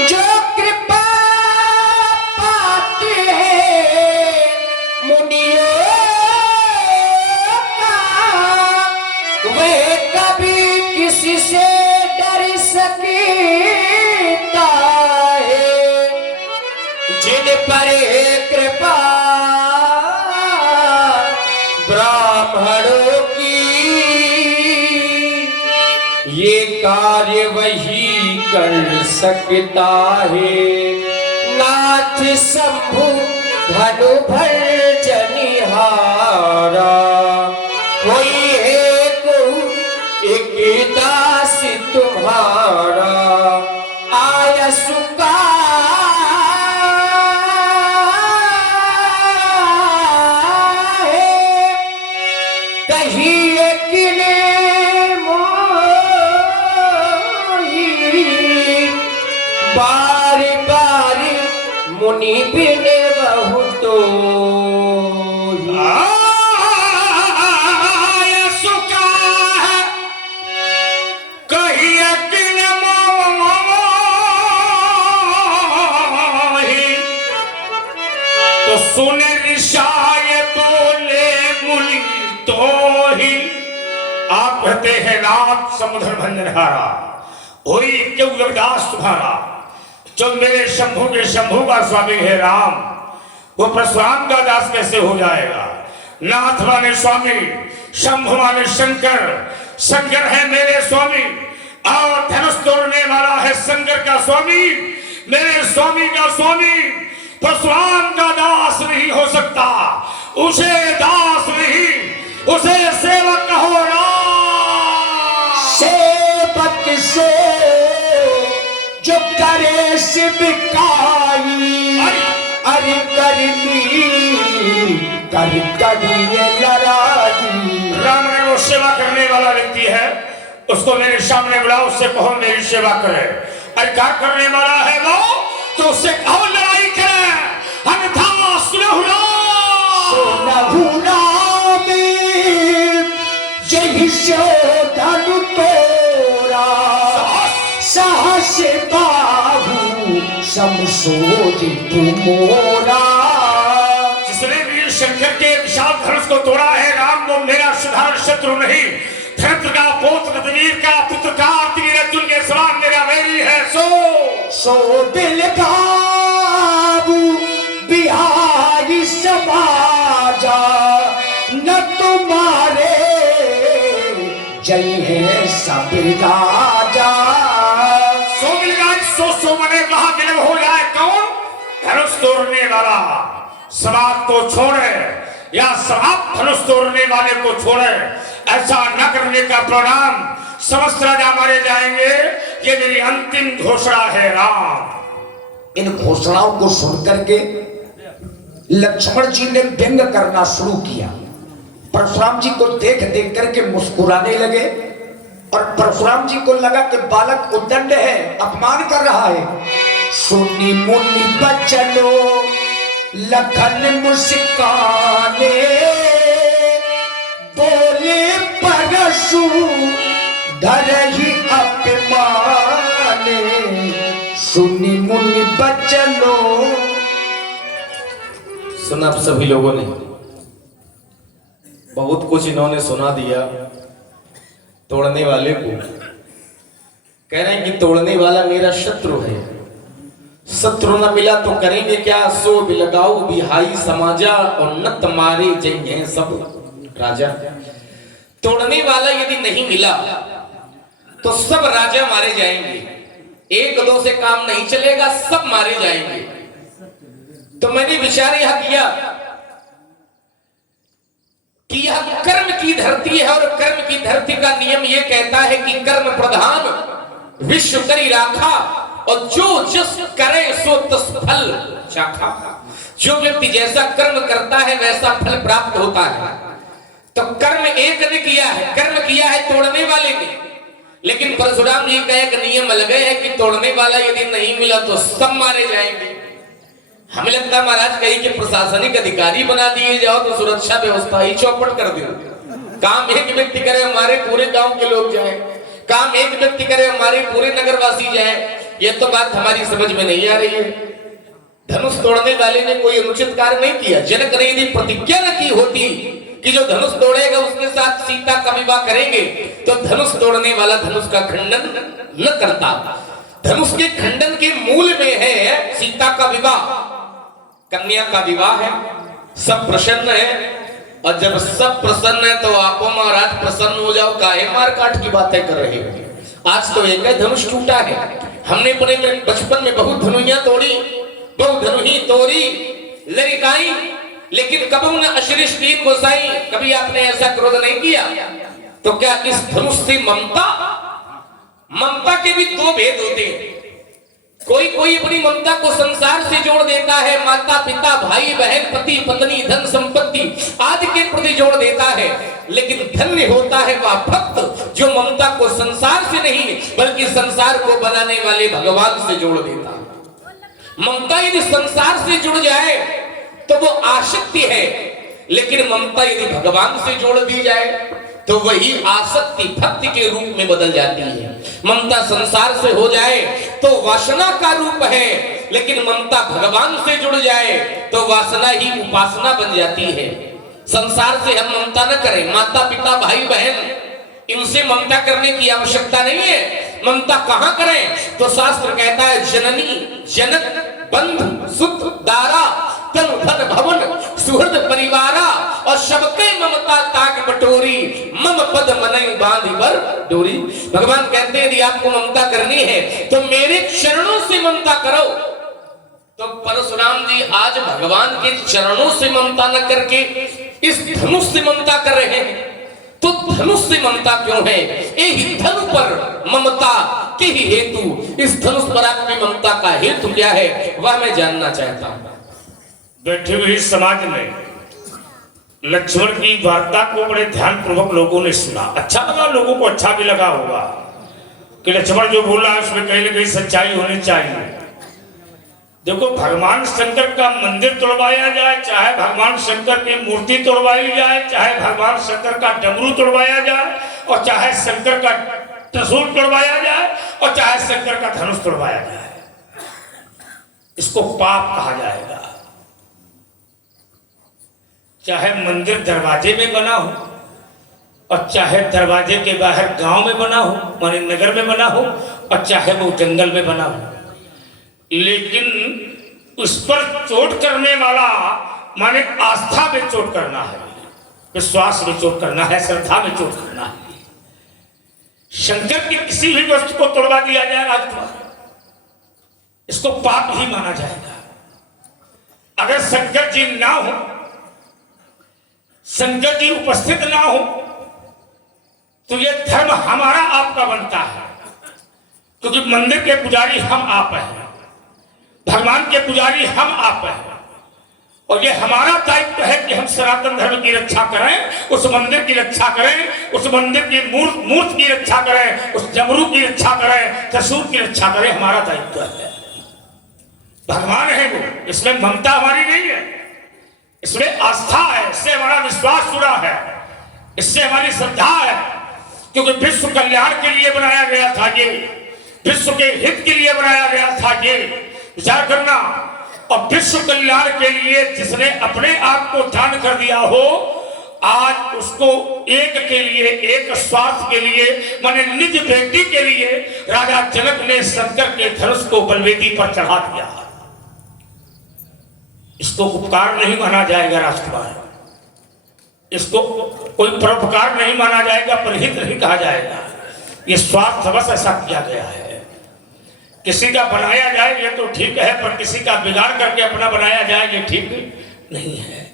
जो कृपा पाते हैं मुनियों का, वे कभी किसी से डर सकता है। जिन पर है कृपा ब्राह्मणों की, ये कार्य वही कर सकता है। नाथ शंभु धनु भर जनिहारा, कोई है को एक दास तुम्हारा। आया सुका बारी बारी मुनि बिने बहुतो सुखा है कहिए किन मोही, तो सुने ऋषाय बोले मुनि तो ही। आप कहते हैं नाथ समुद्र भंजनहारा, होई क्यों रविदास तुम्हारा। जो मेरे शंभु के शंभु का स्वामी है राम, वो परशुराम का दास कैसे हो जाएगा। नाथ माने स्वामी, शंभु माने शंकर, शंकर है मेरे स्वामी, और धनुष तोड़ने वाला है शंकर का स्वामी। मेरे स्वामी का स्वामी परशुराम का दास नहीं हो सकता। उसे दास नहीं, उसे सेवक कहो राम। सेवक से जो करे शिविकाई, अरे करनी कर करिए लड़ाई। राम ने वो सेवा करने वाला व्यक्ति है, उसको मेरे सामने बुलाओ, उससे कहो मेरी सेवा करे। अरे क्या करने वाला है वो, तो उससे कहो लड़ाई करे। अन्यथा सुनहुरा में यही से धनु तोरा, साहस बाहु समसोज तुमोरा। जिसने वीर शंकर के विशाल धनुष को तोड़ा है राम, वो मेरा साधारण शत्रु नहीं, धरत्र का पौत्र वीर का पुत्र का तीर अर्जुन के समान मेरा वैरी है। सो दिल बाबू बिहारी समाजा, न तुम्हारे जय है सब राजा। सो मिलगाई सो मने वहां विलय हो जाए कौन, धनुष तोड़ने वाला। समाप्त को छोड़े या समाप्त धनुष तोड़ने वाले को छोड़े, ऐसा न करने का परिणाम समस्त राजा मारे जाएंगे। ये मेरी अंतिम घोषणा है राम। इन घोषणाओं को सुनकर के लक्ष्मण जी ने व्यंग करना शुरू किया। परशुराम जी को देख देख करके मुस्कुराने लगे, और परशुराम जी को लगा कि बालक उद्दंड है, अपमान कर रहा है। सुनी मुनि बचनो लखन मुस्काने, बोले परशु धरहि अपमाने। सुनी मुनि बचनो। सुना आप सभी लोगों ने, बहुत कुछ इन्होंने सुना दिया। तोड़ने वाले को कह रहे हैं कि तोड़ने वाला मेरा शत्रु है, शत्रु न मिला तो करेंगे क्या। सो बिलगाओ बिहाई समाजा, और न तुम्हारे जय सब राजा। तोड़ने वाला यदि नहीं मिला तो सब राजा मारे जाएंगे, एक दो से काम नहीं चलेगा, सब मारे जाएंगे। तो मैंने विचार यह किया कि यह कर्म की धरती है, और कर्म की धरती का नियम यह कहता है कि कर्म प्रधान विश्व करी राखा, और जो जिस करे सो तस फल चाखा। जो व्यक्ति जैसा कर्म करता है वैसा फल प्राप्त होता है। तो कर्म एक ने किया है, कर्म किया है तोड़ने वाले ने, लेकिन परशुराम जी का एक नियम अलग है कि तोड़ने वाला यदि नहीं मिला तो सब मारे जाएंगे। हमें लगता महाराज कहीं के प्रशासनिक अधिकारी बना दिए जाओ तो सुरक्षा व्यवस्था ही चौपट कर दो। काम एक व्यक्ति करे हमारे पूरे गांव के लोग जाए, काम एक व्यक्ति करे हमारे पूरे नगरवासी जाए, ये तो बात हमारी समझ में नहीं आ रही है। धनुष तोड़ने वाले ने कोई अनुचित कार्य नहीं किया। जनक ने यदि प्रतिज्ञा न की होती कि जो धनुष तोड़ेगा उसके साथ सीता का विवाह करेंगे, तो धनुष तोड़ने वाला धनुष का खंडन न करता। धनुष के खंडन के मूल में है सीता का विवाह, कन्या का विवाह है, सब प्रसन्न है। और जब सब प्रसन्न है तो आप महाराज प्रसन्न हो जाओ, काहे मार काट की बातें कर रहे हो। आज तो एक धनुष टूटा है। हमने अपने में बचपन में बहुत धनुइयां तोड़ी, बहुत धनुही तोड़ी लड़काई, लेकिन कभी न अश्रीष्टीन गोसाई, कभी आपने ऐसा क्रोध नहीं किया। तो क्या इस धनुष से ममता के भी दो भेद होते हैं। कोई अपनी ममता को संसार से जोड़ देता है, माता पिता भाई बहन पति पत्नी धन संपत्ति आदि के प्रति जोड़ देता है। लेकिन धन्य होता है वह भक्त जो ममता को संसार से नहीं बल्कि संसार को बनाने वाले भगवान से जोड़ देता है। ममता यदि संसार से जुड़ जाए तो वो आसक्ति है, लेकिन ममता यदि भगवान से जोड़ दी जाए तो वही आसक्ति भक्ति के रूप में बदल जाती है। ममता संसार से हो जाए तो वासना का रूप है, लेकिन ममता भगवान से जुड़ जाए तो वासना ही उपासना बन जाती है। संसार से हम ममता न करें, माता पिता भाई बहन इनसे ममता करने की आवश्यकता नहीं है। ममता कहां करें? तो शास्त्र कहता है जननी जनक बंधु सुत दारा तन धन भवन सुहृद परिवारा और सबके ममता ताक बटोरी मम पद मनई बांधी बर डोरी। भगवान कहते हैं यदि आपको ममता करनी है तो मेरे चरणों से ममता करो। तो परशुराम जी आज भगवान के चरणों से ममता न करके इस धनुष से ममता कर रहे हैं। तो धनुष से ममता क्यों है? यही धनु पर ममता के ही हेतु, इस धनुष पर आपकी ममता का हेतु क्या है वह मैं जानना चाहता हूं। बैठे हुए समाज में लक्ष्मण की वार्ता को बड़े ध्यान पूर्वक लोगों ने सुना। अच्छा लगा, लोगों को अच्छा भी लगा होगा कि लक्ष्मण जो बोला है उसमें कहीं ना कहीं सच्चाई होनी चाहिए। देखो, भगवान शंकर का मंदिर तोड़वाया जाए, चाहे भगवान शंकर की मूर्ति तोड़वाई जाए, चाहे भगवान शंकर का डमरू तोड़वाया जाए, और चाहे शंकर का त्रिशूल तोड़वाया जाए, और चाहे शंकर का धनुष तोड़वाया जाए, इसको पाप कहा जाएगा। चाहे मंदिर दरवाजे में बना हो और चाहे दरवाजे के बाहर गांव में बना हो, माने नगर में बना हो, और चाहे वो जंगल में बना हो, लेकिन उस पर चोट करने वाला माने आस्था में चोट करना है, विश्वास में चोट करना है, श्रद्धा में चोट करना है। शंकर की किसी भी वस्तु को तोड़वा दिया जाए राजकुमार, इसको पाप ही माना जाएगा। अगर शंकर जी ना हो, शंकर जी उपस्थित ना हो, तो यह धर्म हमारा आपका बनता है, क्योंकि मंदिर के पुजारी हम आप हैं, भगवान के पुजारी हम आप हैं, और ये हमारा दायित्व है कि हम सनातन धर्म की रक्षा करें, उस मंदिर की रक्षा करें, उस मंदिर की मूर्ति की रक्षा करें, उस डमरू की रक्षा करें, त्रिशूल की रक्षा करें। हमारा दायित्व है। भगवान है वो, इसमें ममता हमारी नहीं है, इसमें आस्था है, इससे हमारा विश्वास जुड़ा है, इससे हमारी श्रद्धा है, क्योंकि विश्व कल्याण के लिए बनाया गया था ये, विश्व के हित के लिए बनाया गया था ये। विचार करना, और विश्व कल्याण के लिए जिसने अपने आप को दान कर दिया हो, आज उसको एक के लिए, एक स्वार्थ के लिए, माने निज बेटी के लिए राजा जनक ने शंकर के धनुष को बलवेदी पर चढ़ा दिया। इसको उपकार नहीं माना जाएगा राजकुमार, इसको कोई परोपकार नहीं माना जाएगा, परहित नहीं कहा जाएगा। ये स्वार्थ बस ऐसा किया गया है। किसी का बनाया जाए ये तो ठीक है, पर किसी का बिगाड़ करके अपना बनाया जाए ये ठीक नहीं है।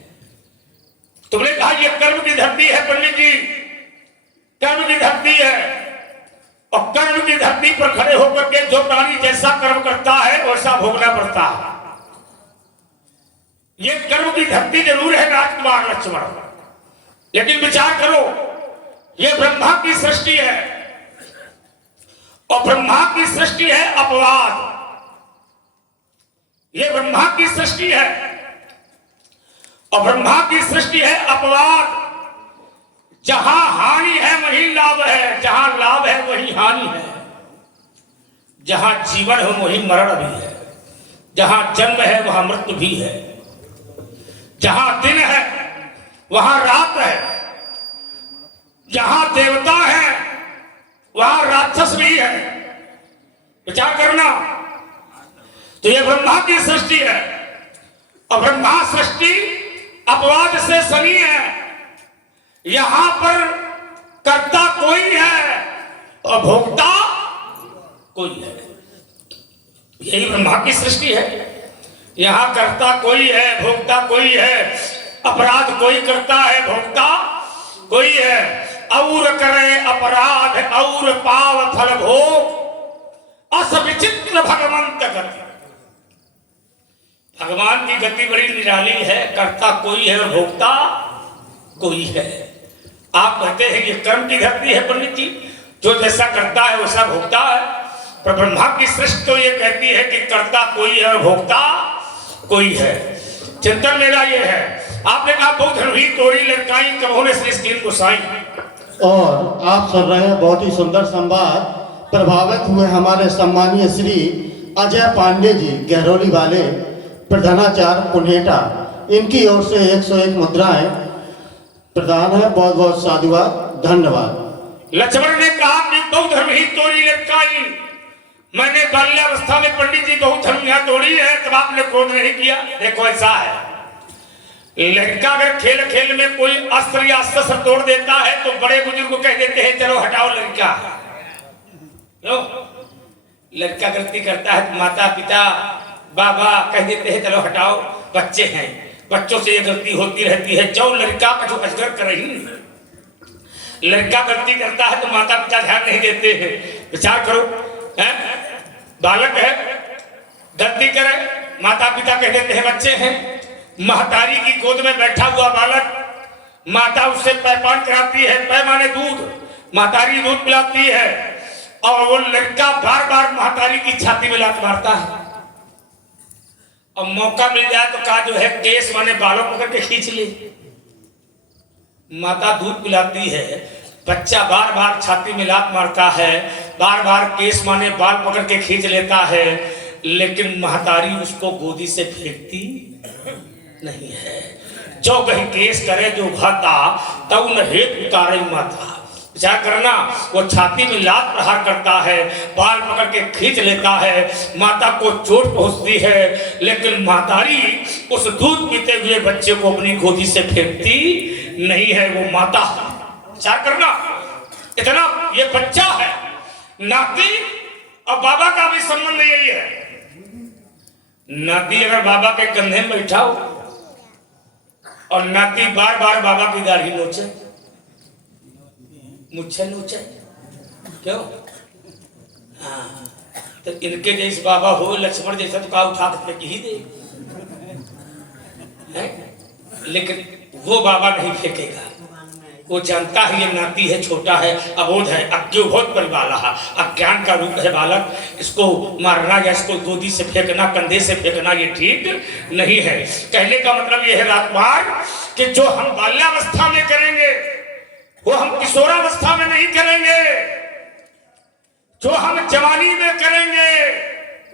तुमने कहा ये कर्म की धरती है पंडित जी, कर्म की धरती है, और कर्म की धरती पर खड़े होकर के जो प्राणी जैसा कर्म करता है वैसा भोगना पड़ता है। ये कर्म की धरती जरूर है राजकुमार लक्ष्मण, लेकिन विचार करो, ये ब्रह्मा की सृष्टि है, और ब्रह्मा की सृष्टि है अपवाद। ये ब्रह्मा की सृष्टि है, और ब्रह्मा की सृष्टि है अपवाद। जहां हानि है वहीं लाभ है, जहां लाभ है वहीं हानि है। जहां जीवन है वहीं मरण भी है, जहां जन्म है वहां मृत्यु भी है, जहां दिन है वहां रात है, जहां देवता है वहां राक्षस भी है। विचार करना। तो यह ब्रह्मा की सृष्टि है और ब्रह्मा सृष्टि अपवाद से सनी है। यहां पर कर्ता कोई है और भोक्ता कोई है। यही ब्रह्मा की सृष्टि है। यहां कर्ता कोई है, भोक्ता कोई है, अपराध कोई करता है, भोक्ता कोई है। और करे अपराध और पाव फल भोग, अस विचित्र भगवंत गति। भगवान की गति बड़ी निराली है। कर्ता कोई है और भोक्ता कोई है। आप कहते हैं ये कर्म की धरती है पंडित जी, जो जैसा करता है वैसा भोगता है। पर ब्रह्मा की सृष्टि तो ये कहती है कि कर्ता कोई है और भोक्ता कोई है। चिंतन मेरा ये है, आपने कहा बहुत हुई तोड़ी लड़काई कबों ने श्री स्कीन गुसाई। और आप सुन रहे हैं बहुत ही सुंदर संवाद। प्रभावित हुए हमारे सम्मानीय श्री अजय पांडे जी गहरौली वाले प्रधानाचार्य पुनेटा, इनकी ओर से 101 मुद्राएं प्रदान है। बहुत बहुत साधुवाद, धन्यवाद। लक्ष्मण ने कहा कि बहुत धर्म ही तोड़ी लड़काई। मैंने बाल्यावस्था में पंडित जी बहुत धर्म यहाँ तोड़ी है, तब आपने क्रोध नहीं किया। देखो ऐसा है, लड़का अगर खेल खेल में कोई अस्त्र या शस्त्र तोड़ देता है तो बड़े बुजुर्ग को कह देते हैं चलो हटाओ लड़का। लो, लड़का गलती करता है तो माता पिता बाबा कह देते हैं चलो हटाओ, बच्चे हैं, बच्चों से ये गलती होती रहती है। जो लड़का का जो अजगर कर रही, लड़का गलती करता है तो माता पिता ध्यान नहीं देते हैं। विचार करो, हैं? बालक है गलती करे, माता पिता कह देते हैं बच्चे हैं। महतारी की गोद में बैठा हुआ बालक, माता उससे पैपान कराती है, पैमाने दूध, महतारी दूध पिलाती है और वो लड़का बार बार महतारी की छाती में लात मारता है। और मौका मिल जाए तो कहा जो है केस माने बालों पकड़ के खींच ले। माता दूध पिलाती है, बच्चा बार बार छाती में लात मारता है, बार बार केस माने बाल पकड़ के खींच लेता है, लेकिन महतारी उसको गोदी से फेंकती नहीं है। जो कहीं केस करे जो घाता तब न हेत उतारे माता। विचार करना, वो छाती में लात प्रहार करता है, बाल पकड़ के खींच लेता है, माता को चोट पहुंचती है, लेकिन महतारी उस दूध पीते हुए बच्चे को अपनी गोदी से फेंकती नहीं है। वो माता, विचार करना, इतना ये बच्चा है, नाती और बाबा का भी संबंध यही है। नाती अगर बाबा के कंधे में बैठाओ और नाती बार बार बाबा की दाढ़ी नोचे, मुझे नोचे, क्यों? हाँ, तो इनके जैसे बाबा हो, लक्ष्मण जैसा तो कहा उठा के फेंक ही दे, लेकिन वो बाबा नहीं फेंकेगा। वो जानता है ये नाती है, छोटा है, अबोध है, अज्ञो बहुत परिवाला है, अज्ञान का रूप है बालक, इसको मारना या इसको गोदी से फेंकना, कंधे से फेंकना ये ठीक नहीं है। कहने का मतलब ये है राजकुमार कि जो हम बाल्यावस्था में करेंगे वो हम किशोरावस्था में नहीं करेंगे, जो हम जवानी में करेंगे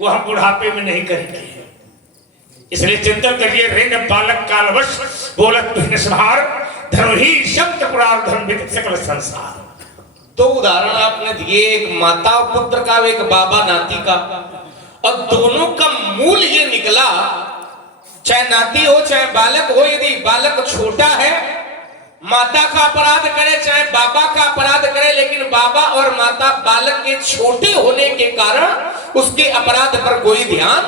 वो हम बुढ़ापे में नहीं करेंगे। इसलिए चिंतन करिए, ऋण बालक कालवश बोलत संहार, धर्म ही शब्द पुराण धर्म विद सकल संसार। तो उदाहरण आपने दिए, एक माता और पुत्र का, एक बाबा नाती का, और दोनों का मूल ये निकला, चाहे नाती हो चाहे बालक हो, यदि बालक छोटा है माता का अपराध करे चाहे बाबा का अपराध करे, लेकिन बाबा और माता बालक के छोटे होने के कारण उसके अपराध पर कोई ध्यान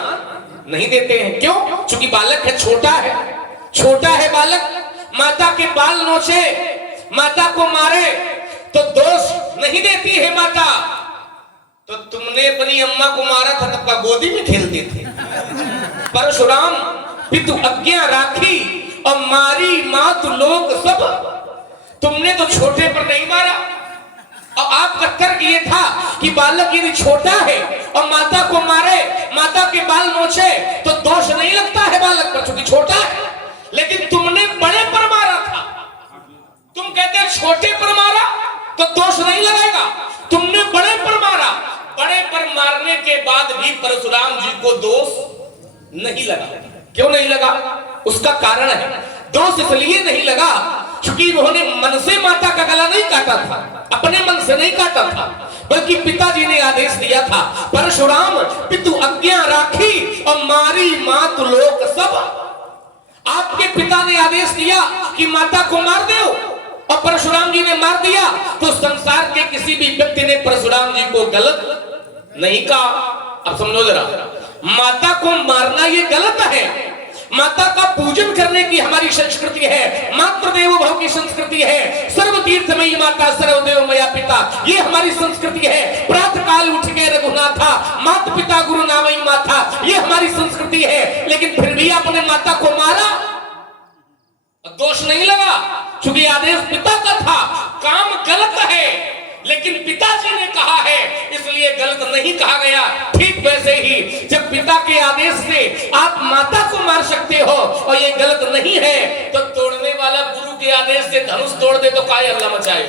नहीं देते हैं। क्यों? क्योंकि बालक है, छोटा है बालक, माता के बाल नोचे, माता को मारे तो दोष नहीं देती है माता। तो तुमने अपनी अम्मा को मारा था तब का गोदी में खेलते थे। परशुराम पितु आज्ञा राखी और मारी मात लोग सब, तुमने तो छोटे पर नहीं मारा। और आपका तर्क ये था कि बालक यदि छोटा है और माता को मारे, माता के बाल नोचे तो दोष नहीं लगता है बालक पर, क्योंकि छोटा है। लेकिन तुमने बड़े पर मारा था, तुम कहते छोटे पर मारा तो दोष नहीं लगेगा, तुमने बड़े पर मारा बड़े पर मारने के बाद भी परशुराम जी को दोष नहीं लगा। क्यों नहीं लगा? उसका कारण है। दोष इसलिए नहीं लगा क्योंकि उन्होंने मन से माता का गला नहीं काटा था, अपने मन से नहीं काटा था, बल्कि पिताजी ने आदेश दिया था, परशुराम पितु आज्ञा राखी और मारी मात लोक सब। आपके पिता ने आदेश दिया कि माता को मार दो और परशुराम जी ने मार दिया, तो संसार के किसी भी व्यक्ति ने परशुराम जी को गलत नहीं कहा। अब समझो जरा, माता को मारना ये गलत है। माता का पूजन करने की हमारी संस्कृति है, मातृदेवो भव की संस्कृति है, सर्वतीर्थमयी माता सर्वदेव मया पिता, ये हमारी संस्कृति है। प्रातः काल उठ के रघुनाथा माता पिता गुरु नामई माता, ये हमारी संस्कृति है। लेकिन फिर भी आपने माता को मारा, दोष नहीं लगा क्योंकि आदेश पिता का था। काम गलत है लेकिन पिताजी ने कहा है इसलिए गलत नहीं कहा गया। ठीक वैसे ही जब पिता के आदेश से आप माता को मार सकते हो और ये गलत नहीं है, तो तोड़ने वाला गुरु के आदेश से धनुष तोड़ दे तो काय हल्ला मचाए।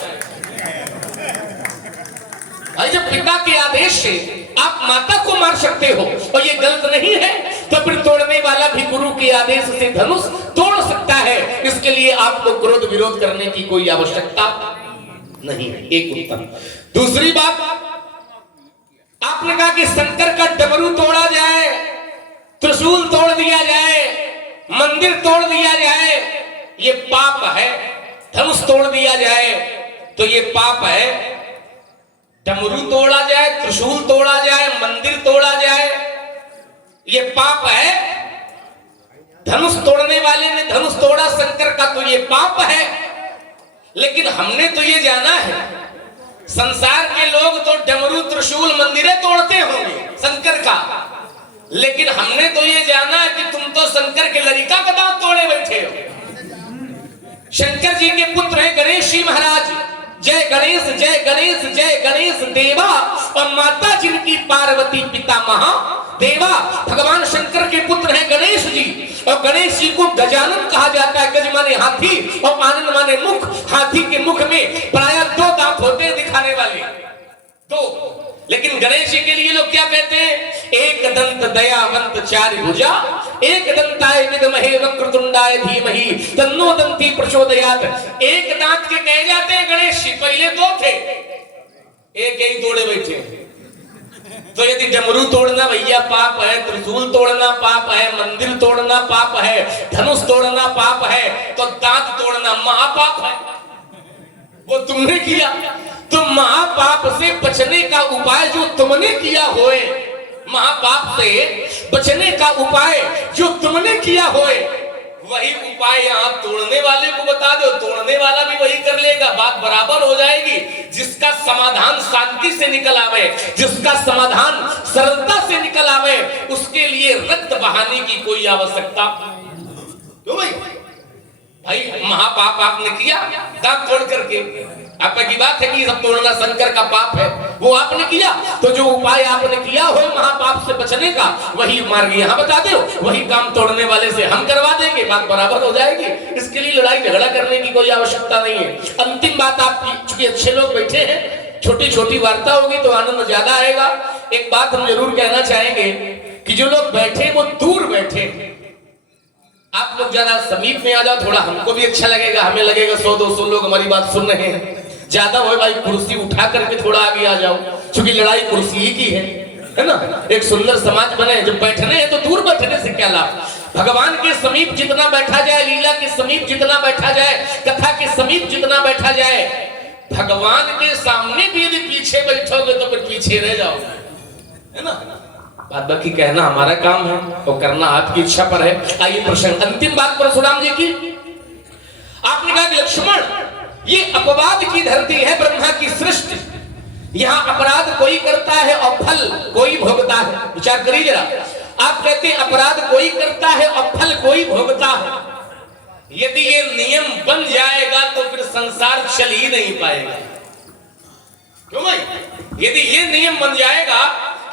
भाई जब पिता के आदेश से आप माता को मार सकते हो और ये गलत नहीं है, तो फिर तोड़ने वाला भी गुरु के आदेश से धनुष तोड़ सकता है। इसके लिए आपको क्रोध विरोध करने की कोई आवश्यकता नहीं है। एक उत्तर। दूसरी बात, आपने कहा कि शंकर का डमरू तोड़ा जाए, त्रिशूल तोड़ दिया जाए, मंदिर तोड़ दिया जाए, ये पाप है। धनुष तोड़ दिया जाए तो ये पाप है। डमरू तोड़ा जाए, त्रिशूल तोड़ा जाए, मंदिर तोड़ा जाए, ये पाप है। धनुष तोड़ने वाले ने धनुष तोड़ा शंकर का तो ये पाप है। लेकिन हमने तो ये जाना है, संसार के लोग तो डमरू त्रिशूल मंदिरें तोड़ते होंगे शंकर का, लेकिन हमने तो ये जाना है कि तुम तो शंकर के लड़का का दांत तोड़े बैठे हो। शंकर जी के पुत्र हैं गणेश जी महाराज। जय गणेश जय गणेश जय गणेश देवा, और माता जिनकी पार्वती पिता महादेवा। भगवान शंकर के पुत्र हैं गणेश जी, और गणेश जी को गजानन कहा जाता है। गज माने हाथी और आनंद माने मुख। हाथी के मुख में प्रायः 2 दांत होते हैं दिखाने वाले, 2। लेकिन गणेश जी के लिए लोग क्या कहते हैं? एक दंत दयावंत चारि भुजा, एक दंताय विद्महे वक्रतुंडाय धीमहि तन्नो दंती प्रचोदयात्। एक दांत के कहे जाते हैं गणेश जी, पहले 2 थे, एक ही तोड़े बैठे। तो यदि डमरू तोड़ना भैया पाप है, त्रिशूल तोड़ना पाप है, मंदिर तोड़ना पाप है, धनुष तोड़ना पाप है, तो दांत तोड़ना महापाप है। वो तुमने किया, तो महापाप से बचने का उपाय जो तुमने किया होए, महापाप से बचने का उपाय जो तुमने किया होए, वही उपाय यहाँ तोड़ने वाले को बता दो, तोड़ने वाला भी वही कर लेगा, बात बराबर हो जाएगी। जिसका समाधान शांति से निकल आवे, जिसका समाधान सरलता से निकल आवे, उसके लिए रक्त बहाने की कोई आवश्यकता क्यों भाई? महापाप आपने किया दांत तोड़ करके, आपकी बात है कि सब तोड़ना शंकर का पाप है, वो आपने किया, तो जो उपाय आपने किया हो महापाप से बचने का, वही मार्ग यहाँ बता दो, वही काम तोड़ने वाले से हम करवा देंगे, बात बराबर हो जाएगी। इसके लिए लड़ाई झगड़ा करने की कोई आवश्यकता नहीं है। अंतिम बात, आपकी चूंकि अच्छे लोग बैठे हैं, छोटी छोटी वार्ता होगी तो आनंद ज्यादा आएगा। एक बात हम जरूर कहना चाहेंगे कि जो लोग बैठे वो दूर बैठे, आप लोग ज्यादा समीप में आ जाओ, थोड़ा हमको भी अच्छा लगेगा, हमें लगेगा 100-200 लोग हमारी बात सुन रहे हैं। ज्यादा हो भाई कुर्सी उठा करके थोड़ा आगे आ जाओ, क्योंकि लड़ाई कुर्सी ही की है ना। एक सुंदर समाज बने, जब बैठने हैं तो दूर बैठने से क्या लाभ? भगवान के समीप जितना बैठा जाए, लीला के समीप जितना बैठा जाए, कथा के समीप जितना बैठा जाए, भगवान के सामने भी यदि पीछे बैठोगे तो फिर पीछे रह जाओगे, है ना। बात बाकी कहना हमारा काम है, तो करना आपकी इच्छा पर है। आइए प्रसंग, अंतिम बात परशुराम जी की। आपने कहा कि लक्ष्मण, ये अपवाद की धरती है, ब्रह्मा की सृष्टि, यहाँ अपराध कोई करता है और फल कोई भोगता है। विचार करिए जरा, आप कहते हैं अपराध कोई करता है और फल कोई भोगता है। यदि ये नियम बन जाएगा तो फिर संसार चल ही नहीं पाएगा। क्यों भाई? यदि ये नियम बन जाएगा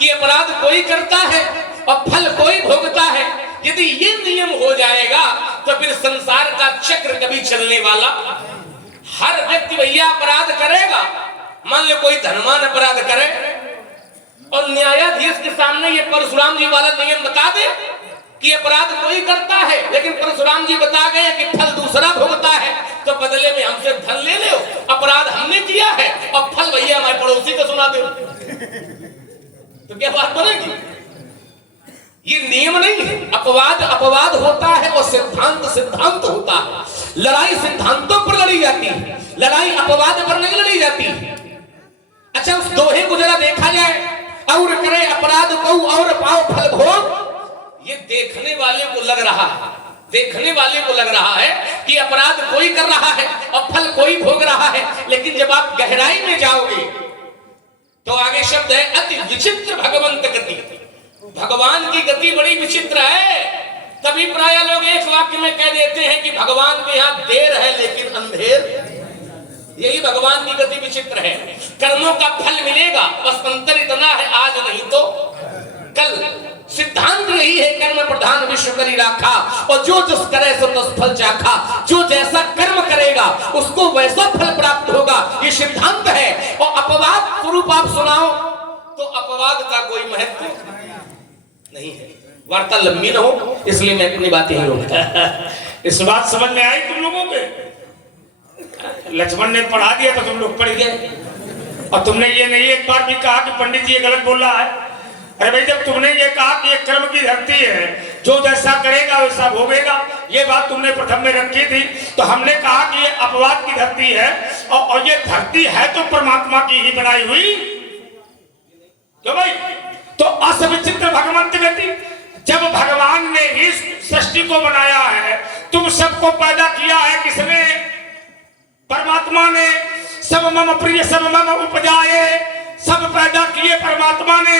कि अपराध कोई करता है और फल कोई भोगता है, यदि ये नियम हो जाएगा तो फिर संसार का चक्र कभी चलने वाला। हर व्यक्ति भैया अपराध करेगा। मान लो कोई धनवान अपराध करे और न्यायाधीश के सामने ये परशुराम जी वाला नियम बता दे कि अपराध कोई करता है, लेकिन परशुराम जी बता गए कि फल दूसरा भुगता है, तो बदले में हमसे धन ले लो, अपराध हमने किया है और फल भैया हमारे पड़ोसी को सुना दो, तो क्या बात बनेगी? ये नियम नहीं है। अपवाद अपवाद होता है और सिद्धांत सिद्धांत होता है। लड़ाई सिद्धांतों पर लड़ी जाती है, लड़ाई अपवाद पर नहीं लड़ी जाती। अच्छा, उस दोहे को जरा देखा जाए, और करे अपराध को और पाओ फल भोग। ये देखने वाले को लग रहा है, देखने वाले को लग रहा है कि अपराध कोई कर रहा है और फल कोई भोग रहा है, लेकिन जब आप गहराई में जाओगे तो आगे शब्द है अति विचित्र भगवंत गति। भगवान की गति बड़ी विचित्र है। तभी प्राय लोग एक वाक्य में कह देते हैं कि भगवान के यहाँ देर है लेकिन अंधेर। यही भगवान की गति विचित्र है। कर्मों का फल मिलेगा, बस अंतर इतना है आज नहीं तो कल। सिद्धांत यही है, कर्म प्रधान विश्व करी राखा, और जो जिस करे सो तस फल चाखा। जो जैसा कर्म करेगा उसको वैसा फल प्राप्त होगा, ये सिद्धांत है। और अपवाद स्वरूप आप सुनाओ तो अपवाद का कोई महत्व नहीं है। वार्ता लंबी न हो इसलिए मैं अपनी बात यही रोकता। इस बात समझ में आई तुम लोगों के? लक्ष्मण ने पढ़ा दिया तो तुम लोग पढ़ गए, और तुमने ये नहीं एक बार भी कहा कि पंडित जी ये गलत बोल रहा है। अरे भाई, जब तुमने ये कहा कि ये कर्म की धरती है, जो जैसा करेगा वैसा भोगेगा, ये बात तुमने प्रथम में रखी थी, तो हमने कहा कि ये अपवाद की धरती है, और ये धरती है तो परमात्मा की ही बनाई हुई। क्यों भाई? तो असविचित्र भगवंत गति। जब भगवान ने ही सृष्टि को बनाया है, तुम सबको पैदा किया है किसने? परमात्मा ने। सब मम प्रिय सब मम उपजाए, सब पैदा किए परमात्मा ने।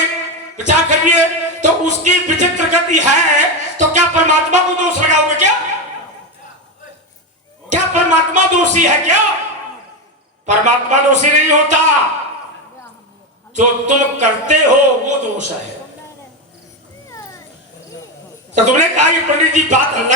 विचार करिए, तो उसकी विचित्र गति है, तो क्या परमात्मा को दोष लगाओगे? क्या परमात्मा दोषी है? क्या परमात्मा दोषी नहीं होता, जो तुम करते हो वो दोष है। तो तुमने कहा कि पंडित जी बात